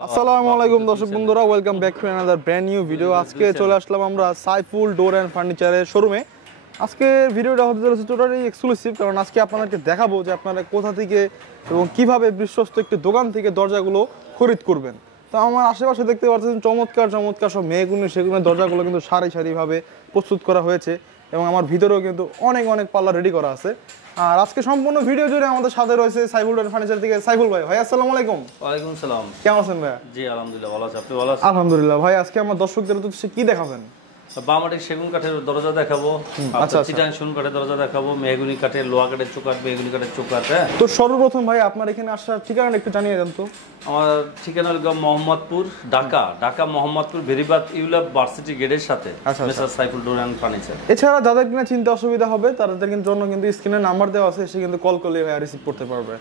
আসসালামু আলাইকুম দর্শক বন্ধুরা, welcome back to another brand new video. আজকে চলে আসলাম আমরা সাইফুল ডোর অ্যান্ড ফার্নিচারের শোরুমে। আজকে ভিডিওটা হতে চলেছে টোটালি এক্সক্লুসিভ, কারণ আজকে আপনাদেরকে দেখাবো যে আপনারা কোথা থেকে এবং কিভাবে বিশ্বস্ত একটি দোকান থেকে দরজাগুলো খরিদ করবেন। তো আমার আশেপাশে দেখতে পাচ্ছেন চমৎকার চমৎকার সব মেহগুনি সেগুনের দরজাগুলো কিন্তু সারি সারিভাবে প্রস্তুত করা হয়েছে এবং আমার ভিতরেও কিন্তু অনেক অনেক পাল্লা রেডি করা আছে। আর আজকে সম্পূর্ণ ভিডিও জুড়ে আমাদের সাথে রয়েছে সাইফুল ডোর ফার্নিচার থেকে সাইফুল ভাই। ভাই আসসালামু আলাইকুম। ওয়ালাইকুম সালাম। কেমন আছেন ভাই? জি আলহামদুলিল্লাহ ভালো আছি, আপনি ভালো আছেন? আলহামদুলিল্লাহ। ভাই আজকে আমার দর্শকদের উদ্দেশ্যে কি দেখাবেন? বামাটিক সেগুন কাঠের দরজা দেখাবো, চিটাং সেগুন কাঠের দরজা দেখাবো, মেহগুনি কাঠের, লোহা কাঠের চৌকাঠ, মেহগুনি কাঠের চৌকাঠ। হ্যাঁ, তো সর্বপ্রথম ভাই আপনার এখানে আসার ঠিকানা একটু জানিয়ে দেন তো। আমার ঠিকানা হলো মোহাম্মদপুর, ঢাকা মোহাম্মদপুর ভেরিবাদ ইউলাভ ভার্সিটি গেটের সাথে মেসার সাইফুল ডোর অ্যান্ড ফার্নিচার। এছাড়া যাদের কিনা চিন্তা অসুবিধা হবে তাদের জন্য কিন্তু স্ক্রিনে নাম্বার দেওয়া আছে, সে কিন্তু কল করলে রিসিভ করতে পারবে।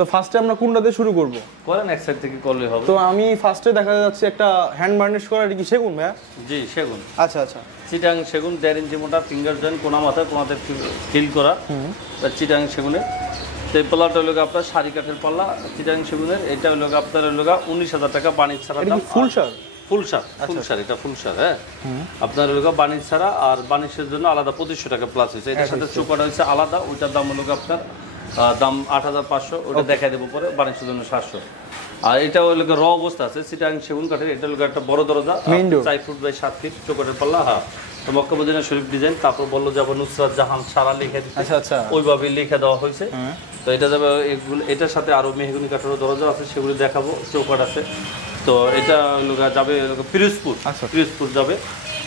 তো ফার্স্টে আমরা কোনটা দিয়ে শুরু করব? করেন এক সাইড থেকে করলে হবে। তো আমি ফার্স্টে দেখা যাচ্ছে একটা হ্যান্ড বার্নিশ করা, এটা কি সেগুন ভাইয়া? জি সেগুন। আচ্ছা আচ্ছা। চিটাং সেগুন 1.5 ইঞ্চি মোটা, ফিঙ্গার জয়েন্ট, কোনা মাথা, কোনাতে ফিল করা চিটাং সেগুনের। তো এই পাল্লাটা হলো আপনার শাড়ি কাঠের পাল্লা চিটাং সেগুনের। এটা হলো আপনার 19,000 টাকা বাণিজ্য ছাড়া দাম। ফুল শাড়? ফুল শাড়ি, এটা ফুল শাড়ি। হ্যাঁ, আপনার হলো বাণিজ্য ছাড়া, আর বাণিজ্যের জন্য আলাদা 2500 টাকা প্লাস হয়েছে। এটার সাথে চৌকাঠ হয়েছে আলাদা, ওইটার দাম হলো আপনার দাম 8,500, ওটা দেখাই দেবো পরে। বাণিজ্যের জন্য 700। আর এটা হলো র অবস্থা আছে চিটাং সেগুন কাঠের। এটা হলো একটা বড় দরজা, 4 ফুট বাই 7 ফিট চৌকাঠের পাল্লা। হ্যাঁ, মক্কামদিনা শরীফ ডিজাইন। তারপর বললো যাবো নুসরাত জাহান সারা লিখে দিতে। আচ্ছা আচ্ছা, ওইভাবে লিখে দেওয়া হয়েছে। তো এটা যাবে এগুলো, এটার সাথে আরো মেহগুনি কাঠের দরজা আছে, সেগুলো দেখাবো। চৌকাঠ আছে। তো এটা হলো যাবে পিরোজপুর যাবে।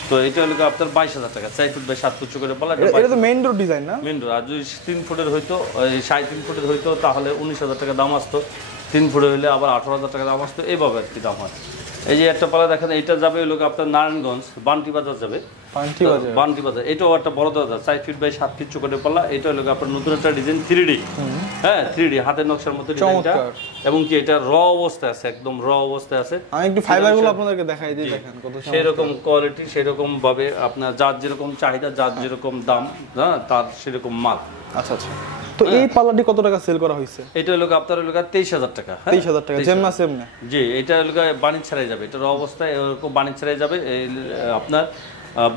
তো এটা হলো আপনার 22,000 টাকা, 4 ফুট বাই 7 ফুট চৌকাঠের পাল্লা। এটা তো মেইন ডোর ডিজাইন না? Main door. আর যদি 3 ফুটের হইতো, 3.5 ফুটের হইতো, তাহলে 19,000 টাকা দাম আসতো। 3 ফুটের হইলে আবার 18,000 টাকা দাম আসতো। এইভাবে আর কি দাম হয়। এই যে একটা পাল্লা দেখেন, এটা যাবে হলো আপনার নারায়ণগঞ্জ বান্টি বাজার যাবে। বান্টি বাজার এটাও একটা বড় দরজা, 4 ফিট বাই 7 ফিট চৌকাঠের পাল্লা। এটা হলো আপনার নতুন একটা ডিজাইন 3D। হ্যাঁ, 3D হাতের নকশার মতো ডিজাইনটা। এবং কি এটা র অবস্থায় আছে, একদম র অবস্থায় আছে। আমি একটু ফাইবারগুলো আপনাদেরকে দেখাই দিই, দেখেন কত সুন্দর। সেরকম কোয়ালিটি, সেরকম ভাবে আপনার যার যেরকম চাহিদা, যার যেরকম দাম, হ্যাঁ তার সেরকম মাল। আচ্ছা আচ্ছা। তো এই পাল্লাটি কত টাকা সেল করা হয়েছে? এটা হলো আপনার 23,000 টাকা। 23,000 টাকা যেমন আছে এমনি? জি, এটা হলো বাণিজ্য ছাড়াই যাবে। এটা র অবস্থায় এরকম বাণিজ্য ছাড়াই যাবে। আপনার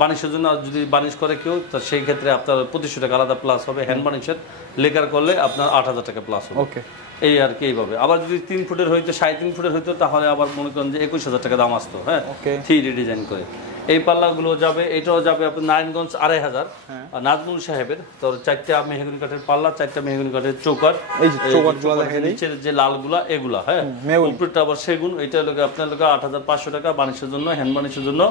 বাণিজ্যের জন্য যদি বাণিজ্য করে কেউ, তো সেই ক্ষেত্রে আপনার 2500 টাকা আলাদা প্লাস হবে। হ্যান্ড বাণিজ্যের লেকার করলে আপনার 8,000 টাকা প্লাস হবে। ওকে, এই আর কি এইভাবে। আবার যদি 3 ফুটের হইতো, 3.5 ফুটের হইতো, তাহলে আবার মনে করেন যে 21,000 টাকা দাম আসতো। হ্যাঁ, 3D ডিজাইন করে এই পাল্লাগুলো যাবে। এটাও যাবে আপনার নারায়ণগঞ্জ 2,500। আর নাজমুল সাহেবের তোর 4টা মেহগুনি কাঠের পাল্লা, 4টা মেহগুনি কাঠের চৌকাঠ। এই যে চৌকাঠগুলো দেখেন, নিচের যে লালগুলা এগুলা। হ্যাঁ, উপরটা আবার সেগুন। এটা হলো আপনার 8,500 টাকা বাণিজ্যের জন্য, হ্যান্ড বাণিজ্যের জন্য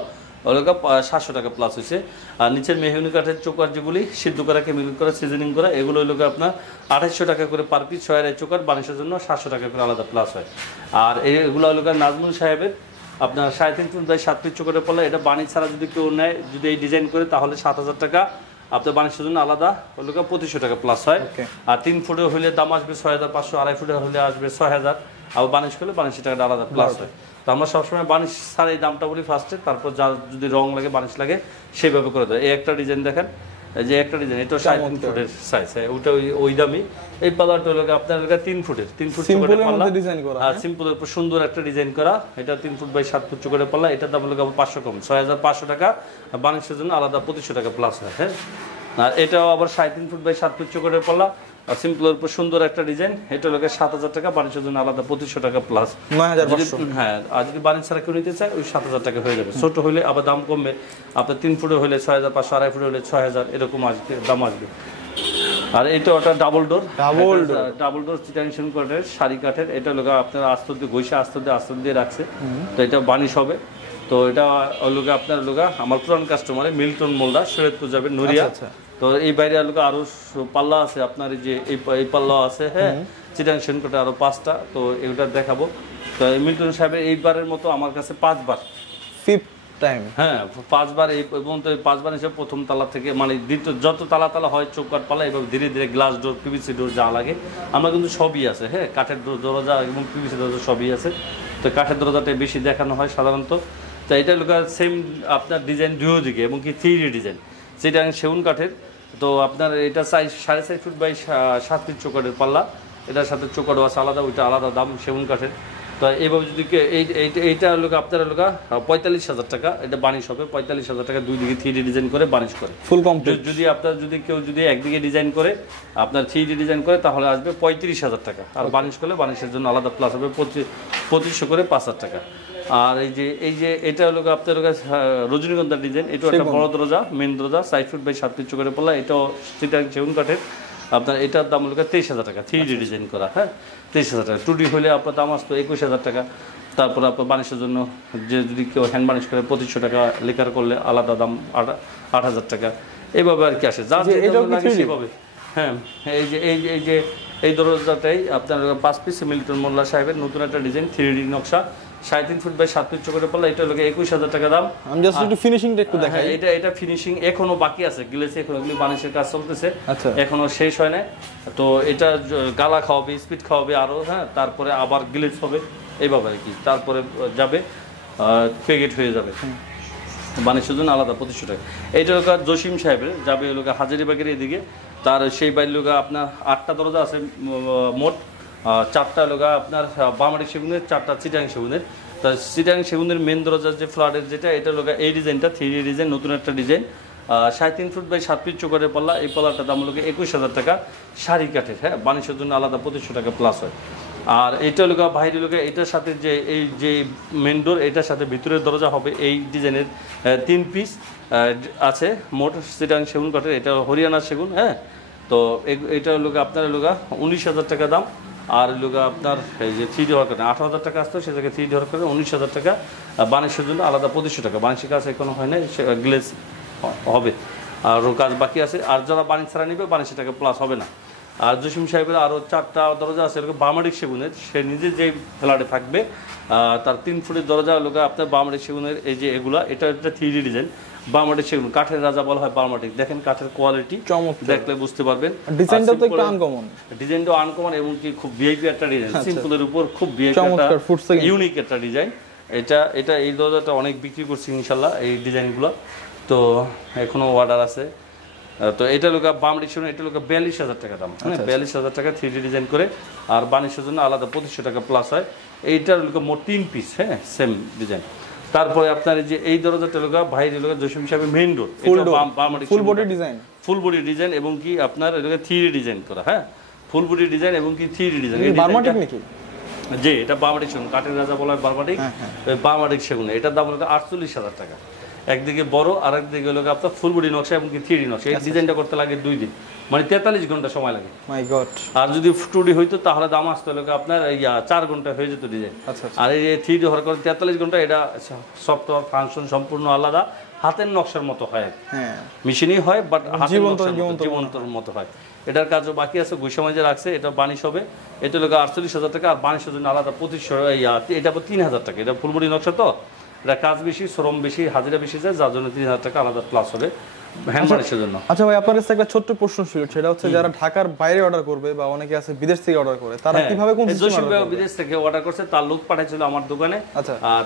700 টাকা প্লাস হয়েছে। আর নিচের মেহগুনি কাঠের চৌকাঠ যেগুলি সিদ্ধ করা, কেমিক্যাল করা, সিজনিং করা, এগুলো হলো আপনার 2,800 টাকা করে পার পিস। 6 চৌকাঠ বাণিজ্যের জন্য 700 টাকা করে আলাদা প্লাস হয়। আর এগুলো হলো নাজমুল সাহেবের আপনার 3.5 ফুট বাই 7 ফিট চৌকাঠের পাল্লা। এটা বাণিজ্য ছাড়া যদি কেউ নেয়, যদি এই ডিজাইন করে, তাহলে 7,000 টাকা। আপনার বাণিজ্যের জন্য আলাদা হলো 2500 টাকা প্লাস হয়। আর 3 ফুটের হলে দাম আসবে 6,500, 2.5 ফুটের হলে আসবে 6,000। আর বাণিজ্য করলে 2,000 টাকা আলাদা প্লাস হয়। তো আমরা সবসময় বাণিজ্য ছাড়া এই দামটা বলি ফার্স্টে, তারপর যা যদি রং লাগে, বাণিজ্য লাগে, সেইভাবে করে দেয়। এই একটা ডিজাইন দেখেন, যে একটা ডিজাইন, এটা 3.5 ফুটের সাইজ। ওটা ওই দামি। এই পাল্লাটা হলো আপনার 3 ফুটের, 3 ফুট চৌকাঠের পাল্লা। আর সিম্পলের উপর সুন্দর একটা ডিজাইন করা। এটা 3 ফুট বাই 7 ফুট চৌকাঠের পাল্লা। এটার দাম হলো 500 কম, 6,500 টাকা। বাণিজ্যের জন্য আলাদা 2500 টাকা প্লাস হয়। হ্যাঁ, আর এটাও আবার 3.5 ফুট বাই 7 ফুট চৌকাঠের পাল্লা। আর সিম্পলের উপর সুন্দর একটা ডিজাইন। এটা হলো 7,000 টাকা, বাণিজ্যের জন্য আলাদা 2500 টাকা প্লাস 9,500। হ্যাঁ, আর যদি বাণিজ্য ছাড়া কেউ নিতে চায়, ওই 7,000 টাকা হয়ে যাবে। ছোট হলে আবার দাম কমবে। আপনার 3 ফুটে হলে 6,500, 2.5 ফুটে হলে 6,000, এরকম আসবে, দাম আসবে। আর এটা ওটা ডাবল ডোর চিটাং সেগুন কাঠের, শাড়ি কাঠের। এটা হলো আপনার আস্তর দিয়ে ঘষে, আস্তর দিয়ে রাখছে। তো এটা বানিশ হবে। তো এটা হলো আপনার আমার পুরান কাস্টমারে মিল্টন মোল্ডা, শরীয়তপুর যাবে, নড়িয়া। তো এই বাইরে আরো পাল্লা আছে আপনার, এই যে এই পাল্লা আছে। হ্যাঁ, চিটাং সেগুন কাঠের আরো 5টা। তো এগুলো দেখাবো। তো মিল্টন সাহেবের এইবারের মতো আমার কাছে 5 বার, 5th টাইম। হ্যাঁ, 5 বার। এই এবং তো 5 বার হিসেবে প্রথম তালা থেকে মানে দ্বিতীয় যত তালা হয় চৌকাঠ পাল্লা, এভাবে ধীরে ধীরে গ্লাস ডোর, পিভিসি ডোর যা লাগে আমরা কিন্তু সবই আছে। হ্যাঁ, কাঠের দরজা এবং পিভিসি দরজা সবই আছে। তো কাঠের দরজাটাই বেশি দেখানো হয় সাধারণত। তো এটা সেম আপনার ডিজাইন দুই দিকে এবং কি 3D ডিজাইন, সেটা সেগুন কাঠের। তো আপনার এটা সাইজ 4.5 ফুট বাই 7 ফিট চৌকাঠের পাল্লা। এটার সাথে চৌকাঠও আছে আলাদা, ওইটা আলাদা দাম সেগুন কাঠের। তো তো এইভাবে যদি এইটা হলো আপনার হলো 45,000 টাকা, এটা বানিশ হবে 45,000 টাকা, দুই দিকে 3D ডিজাইন করে বানিশ করে ফুল কমপ্লিট। যদি আপনার কেউ একদিকে ডিজাইন করে আপনার 3D ডিজাইন করে তাহলে আসবে 35,000 টাকা, আর বানিশ করলে বানিশের জন্য আলাদা প্লাস হবে 2500 করে 5,000 টাকা। আর এই যে এটা হলো আপনার রজনীগন্ধার ডিজাইন, এটা একটা বড় দরজা, মেন দরজা 60 ফুট বাই 7 ফিট করে পড়লা, এটাও চিটাং সেগুন কাঠের। আপনার এটার দাম হলো 23,000 টাকা, 3D ডিজাইন করা। হ্যাঁ, 23,000 টাকা। 2D হলে আপনার দাম আসতো 21,000 টাকা। তারপর আপনার বানিশের জন্য যদি কেউ হ্যান্ড বানিশ করে 2500 টাকা, লেকার করলে আলাদা দাম 8,000 টাকা, এইভাবে আর কি আসে যার সেভাবে। হ্যাঁ, এই দরজাটাই আপনার 5 পিস মিল্টন মোল্লা সাহেবের নতুন একটা ডিজাইন, 3D নকশা, 3.5 ফুট বাই 7 ফিট করে পড়লা, এটা হলো 21,000 টাকা দাম। আমি জাস্ট একটু ফিনিশিংটা একটু দেখাই। এটা ফিনিশিং এখনো বাকি আছে, গ্লেসে এখনো বানিশের কাজ চলতেছে, এখনো শেষ হয় না। তো এটা গালা খাওয়াবে, স্পিড খাওয়াবে আরো, হ্যাঁ, তারপরে আবার গ্লেস হবে এইভাবে আর কি, তারপরে যাবে পেগেট হয়ে যাবে। বানিশের জন্য আলাদা 2500 টাকা। এইটা হলো জসিম সাহেবের, যাবে হলো হাজারিবাগের এদিকে, তার সেই বাড়ির লোক আপনার 8টা দরজা আছে মোট, 4টা লোক আপনার বামারি সেগুনের, 4টা চিটাং সেগুনের। তা চিটাং সেগুনের মেন দরজার যে ফ্ল্যাটের যেটা, এটা লোক এই ডিজাইনটা 3D ডিজাইন, নতুন একটা ডিজাইন, 3.5 ফুট বাই 7 ফিট চোখের পাল্লা, এই পাল্লাটার দাম হলো 21,000 টাকা, শাড়ি কাঠের। হ্যাঁ, বানিশের জন্য আলাদা 2500 টাকা প্লাস হয়। আর এইটা লোক বাইরের লোক, এটার সাথে যে মেন ডোর, এটার সাথে ভিতরের দরজা হবে এই ডিজাইনের 3 পিস আছে মোট, চিটাং সেগুন কাঠের, এটা হরিয়ানা সেগুন। হ্যাঁ, তো এটা লোক আপনার লোক 19,000 টাকা দাম। আর লোক আপনার এই যে 3D হওয়ার কারণে 8,000 টাকা আসতো, সে জায়গায় 3D হওয়ার কারণে 19,000 টাকা। বানিশের জন্য আলাদা 2500 টাকা, বানিশের কাজ এখনো হয় না, গ্লেস হবে আরও কাজ বাকি আছে। আর যারা বানিশ ছাড়া নেবে বানিশের টাকা প্লাস হবে না। আর জসিম সাহেবের আরও 4টা দরজা আছে বামারিক সেগুনের, সে নিজে যে ফ্ল্যাটে থাকবে তার 3 ফুটের দরজা লোক আপনার বামারিক সেগুনের। এই যে এগুলা, এটা একটা 3D ডিজাইন, বামাটিক সেগুন কাঠের রাজা বলা হয় বামাটিক। দেখেন কাঠের কোয়ালিটি দেখলে বুঝতে পারবেন, ডিজাইনটা তো একটু আনকমন, ডিজাইনটাও আনকমন এবং কি খুব ভিআইপি একটা ডিজাইন, সিম্পলের উপর খুব ভিআইপি একটা ইউনিক একটা ডিজাইন। এটা এই দরজাটা অনেক বিক্রি করছি ইনশাল্লাহ এই ডিজাইনগুলো, তো এখনো অর্ডার আছে। তো এটা লোক বামাটিক সেগুন, এটা লোক 42,000 টাকা দাম। হ্যাঁ, 42,000 টাকা 3D ডিজাইন করে, আর বানিশের জন্য আলাদা 2500 টাকা প্লাস হয়। এইটার লোক মোট 3 পিস, হ্যাঁ, সেম ডিজাইন। তারপরে আপনার এই যে এই দরজাটা লোক বাইরে লোক জসিম সাহেবের মেইন ডোর, ফুল বডি ডিজাইন এবং কি আপনার 3D ডিজাইন করা। হ্যাঁ, ফুল বডি ডিজাইন এবং কি 3D ডিজাইন। বার্মাটিক নাকি? যে এটা বার্মাটিক সেগুন, কাঠের রাজা বলা হয় বার্মাটিক। বার্মাটিক সেগুন, এটার দাম হলো 48,000 টাকা। একদিকে বড়, আর একদিকে হলো আপনার ফুল বডি নকশা এবং কি 3D নকশা। এই ডিজাইনটা করতে লাগে 2 দিন, মানে 43 ঘন্টা সময় লাগে। মাই গড। আর যদি 2D হইতো তাহলে দাম আসতো হলো আপনার 4 ঘন্টা হয়ে যেত ডিজাইন। আর এই 3D হওয়ার কারণে 43 ঘন্টা। এটা সফটওয়্যার ফাংশন সম্পূর্ণ আলাদা, হাতের নকশার মতো হয়। হ্যাঁ, মেশিনই হয়, বাট জীবন্তর মতো হয়। এটার কাজও বাকি আছে, গুইসামাজে রাখছে। এটা বানিশ হবে, এটা লোক 48,000 টাকা। আর বানিশের জন্য আলাদা 2500, এটা 3,000 টাকা। এটা ফুলবডি নকশা, তো এটা কাজ বেশি, শ্রম বেশি, হাজিরা বেশি যায়, যার জন্য 3,000 টাকা আলাদা প্লাস হবে হ্যান্ড বানিশের জন্য। আচ্ছা ভাই, আপনার কাছে একটা ছোট্ট প্রশ্ন ছিল, সেটা হচ্ছে যারা ঢাকার বাইরে অর্ডার করবে বা অনেকে আছে বিদেশ থেকে অর্ডার করে, তারা কিভাবে কোন সিস্টেমে অর্ডার করবে? বিদেশ থেকে অর্ডার করছে, তার লোক পাঠাইছিল আমার দোকানে,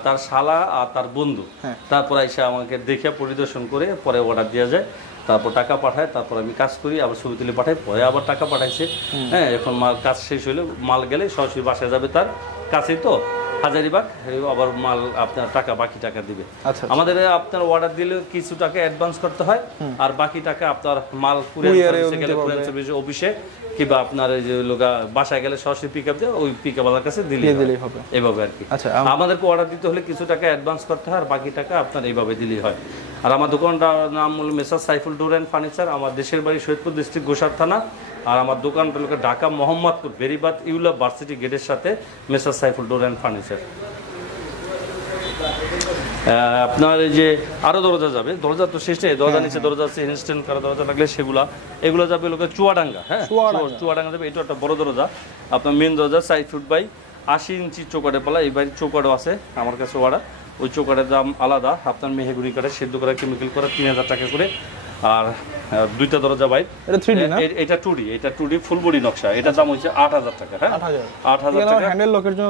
তার শালা আর তার বন্ধু। তারপর এসে আমাকে দেখে পরিদর্শন করে পরে অর্ডার দেওয়া যায়, তারপর টাকা পাঠায়, তারপর আমি কাজ করি, আবার ছবি তুলে পাঠাই, পরে আবার টাকা পাঠাইছে। হ্যাঁ, এখন মাল কাজ শেষ হলে মাল গেলে সরাসরি বাসায় যাবে, তার কাছেই তো হাজারিবাগ, আবার মাল আপনার টাকা বাকি টাকা দিবে। আমাদের আপনার অর্ডার দিলে কিছু টাকা অ্যাডভান্স করতে হয়, আর বাকি টাকা আপনার মাল কুরিয়ার সার্ভিস অফিসে কিংবা আপনার এই যে লোকা বাসায় গেলে সরাসরি পিকআপ দিয়ে ওই পিকআপওয়ালার কাছে দিলেই হবে, এইভাবে আর কি। আমাদেরকে অর্ডার দিতে হলে কিছু টাকা অ্যাডভান্স করতে হয়, আর বাকি টাকা আপনার এইভাবে দিলেই হয়। আর আমার দোকানটার নাম হলো মেসার সাইফুল ডোর অ্যান্ড ফার্নিচার। আমার দেশের বাড়ি সৈয়দপুর ডিস্ট্রিক্ট গোসার থানা, আর আমার দোকানটা হলো ঢাকা মোহাম্মদপুর বেরিবাদ ইউলা ভার্সিটি গেটের সাথে মেসার সাইফুল ডোর অ্যান্ড ফার্নিচার। আপনার এই যে আরো দরজা যাবে, দরজা তো শেষ নেই, দরজা নিচে দরজা আছে, ইনস্ট্যান্ট করা দরজা লাগলে এগুলো যাবে লোকে চুয়াডাঙ্গা। হ্যাঁ, চুয়াডাঙ্গা যাবে। এটা একটা বড় দরজা, আপনার মেন দরজা 4 ফুট বাই 80 ইঞ্চি চৌকাঠে পালা। এই বাড়ির চৌকাঠও আছে আমার কাছে ওয়ারা, ওই চৌকাঠের দাম আলাদা। আপনার মেহেগুড়ি কাঠে সেদ্ধ করা কেমিক্যাল করা 3,000 টাকা করে। আর 2টা দরজা বাইর, এটা 3D না, এটা 2D, এটা 2D ফুল বডি নকশা। এটার দাম হচ্ছে 8,000 টাকা। হ্যাঁ, 8,000 টাকা। হ্যান্ডেল লকের জন্য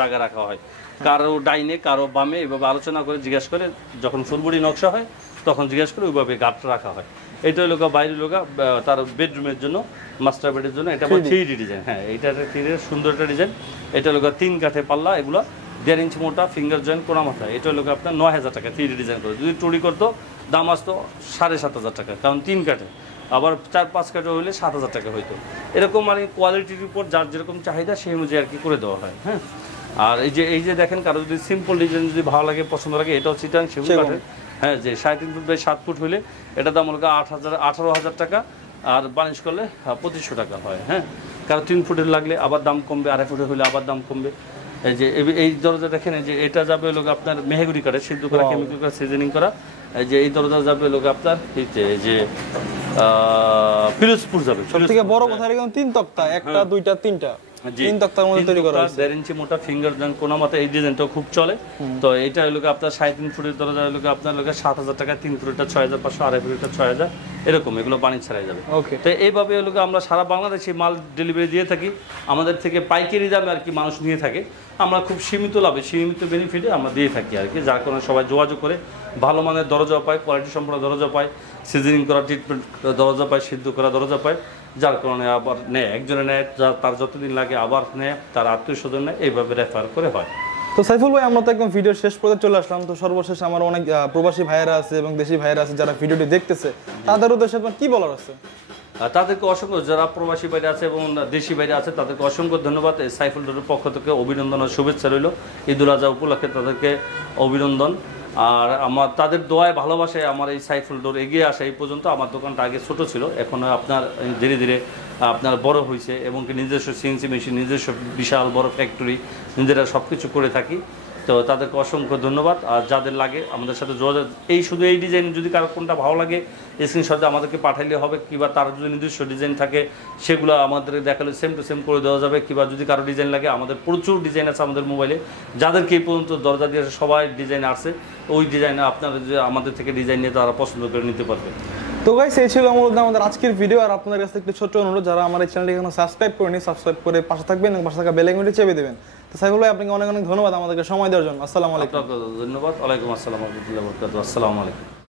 জায়গা রাখা হয়, কারো ডাইনে কারো বামে, এভাবে আলোচনা করে জিজ্ঞাসা করে, যখন ফুল বডি নকশা হয় তখন জিজ্ঞাসা করে ওইভাবে গাঁট রাখা হয়। এটা হলো বাইরে লোকা তার বেডরুমের জন্য, মাস্টার বেডের জন্য। এটা আবার 3D ডিজাইন। হ্যাঁ, এটা একটা 3D সুন্দর একটা ডিজাইন। এটা হলো 3 কাঠে পাল্লা, এগুলো 1.5 ইঞ্চি মোটা, ফিঙ্গার জয়েন্ট, কোনা মাথা। এটা হলো আপনার 9000 টাকা 3D ডিজাইন করে। যদি টুরি করতো দাম আসতো 7500 টাকা, কারণ 3 কাঠে। আবার 4-5 কাঠে হলে 7000 টাকা হইতো। এরকম মানে কোয়ালিটির উপর যার যেরকম চাহিদা সেই অনুযায়ী আর কি করে দেওয়া হয়। হ্যাঁ, আর এই যে দেখেন, কারো যদি সিম্পল ডিজাইন যদি ভালো লাগে, পছন্দ লাগে, এটাও চিটাং সেগুন কাঠের। হ্যাঁ, যে 3.5 ফুট বাই 7 ফুট হলে এটা দাম হলো 18,000 টাকা, আর বার্নিশ করলে 2500 টাকা হয়। হ্যাঁ, কারো 3 ফুটের লাগলে আবার দাম কমবে, 2.5 ফুটের হলে আবার দাম কমবে। এই যে এই দরজা দেখেন, যে এটা যাবে হলো আপনার মেহগুনি কাঠের, সিদ্ধ করা, কেমিক্যাল করা, সিজনিং করা। এই যে এই দরজা যাবে হলো আপনার এই যে পিরোজপুর যাবে। সবথেকে বড় কথা, এরকম 3 তক্তা, একটা দুইটা তিনটা 3 তক্তার মধ্যে তৈরি করা আছে। 1.5 ইঞ্চি মোটা, ফিঙ্গার জয়েন্ট, কোনা মাথা। এই ডিজাইনটাও খুব চলে। তো এটা হলো আপনার 3.5 ফুটের দরজা হলো আপনার 7000 টাকা, 3 ফুটেরটা 6500, 2.5 ফুটেরটা 6000, এরকম। এগুলো বাণিজ্য ছাড়াই যাবে। তো এইভাবে হলো আমরা সারা বাংলাদেশে মাল ডেলিভারি দিয়ে থাকি। আমাদের থেকে পাইকারি দামে আর কি মানুষ নিয়ে থাকে। আমরা খুব সীমিত লাভে, সীমিত বেনিফিটে আমরা দিয়ে থাকি আর কি, যার কারণে সবাই যোগাযোগ করে ভালো মানের দরজা পায়, কোয়ালিটি সম্পন্ন দরজা পায়, সিজনিং করা, ট্রিটমেন্ট দরজা পায়, সিদ্ধ করা দরজা পায়, যার কারণে আবার নেয়, একজনে নেয়, তার যতদিন লাগে আবার নেয়, তার আত্মীয় স্বজন নেয়, এইভাবে রেফার করে হয়। তো সাইফুল ভাই, আমরা তো একদম ভিডিওর শেষ পর্যায়ে চলে আসলাম। তো সর্বশেষ আমার অনেক প্রবাসী ভাইয়েরা আছে এবং দেশি ভাইয়েরা আছে যারা ভিডিওটি দেখতেছে, তাদের উদ্দেশ্যে আপনার কি বলার আছে? তাদেরকে অসংখ্য, যারা প্রবাসী বাইরে আছে এবং দেশি বাইরে আছে, তাদেরকে অসংখ্য ধন্যবাদ। এই সাইফুল ডোরের পক্ষ থেকে অভিনন্দন ও শুভেচ্ছা রইল। ঈদুল আজহা উপলক্ষে তাদেরকে অভিনন্দন। আর আমার তাদের দোয়ায় ভালোবাসায় আমার এই সাইফুল ডোর এগিয়ে আসা এই পর্যন্ত। আমার দোকানটা আগে ছোট ছিল, এখন আপনার ধীরে ধীরে আপনার বড় হয়েছে, এবং নিজস্ব সিএনসি মেশিন, নিজস্ব বিশাল বড় ফ্যাক্টরি, নিজেরা সব কিছু করে থাকি। তো তাদেরকে অসংখ্য ধন্যবাদ। আর যাদের লাগে আমাদের সাথে যোগাযোগ, শুধু এই ডিজাইন যদি কারো কোনটা ভালো লাগে স্ক্রিনশটে আমাদেরকে পাঠাইলে হবে, কিংবা তার যদি নিজস্ব ডিজাইন থাকে সেগুলো আমাদের দেখালে সেম টু সেম করে দেওয়া যাবে। কিংবা যদি কারো ডিজাইন লাগে, আমাদের প্রচুর ডিজাইন আছে আমাদের মোবাইলে, যাদেরকে এই পর্যন্ত দরজা দিয়ে সবাই ডিজাইন আসছে, ওই ডিজাইনে আপনারা যে আমাদের থেকে ডিজাইন নিয়ে তারা পছন্দ করে নিতে পারবে। তো গাইস, এই ছিল আমাদের আজকের ভিডিও। আর আপনাদের কাছে একটু ছোট্ট অনুরোধ, যারা আমার এই চ্যানেলটি এখনো সাবস্ক্রাইব করেনি, সাবস্ক্রাইব করে পাশে থাকবেন এবং পাশে থাকা বেল আইকনটি চেপে দেবেন। তো সাইফুল ভাই, আপনাকে অনেক অনেক ধন্যবাদ আমাদেরকে সময় দেওয়ার জন্য। আসসালামু আলাইকুম। ধন্যবাদ। ওয়ালাইকুম আসসালাম ওয়া রাহমাতুল্লাহি ওয়া বারাকাতুহু। আসসালামু আলাইকুম।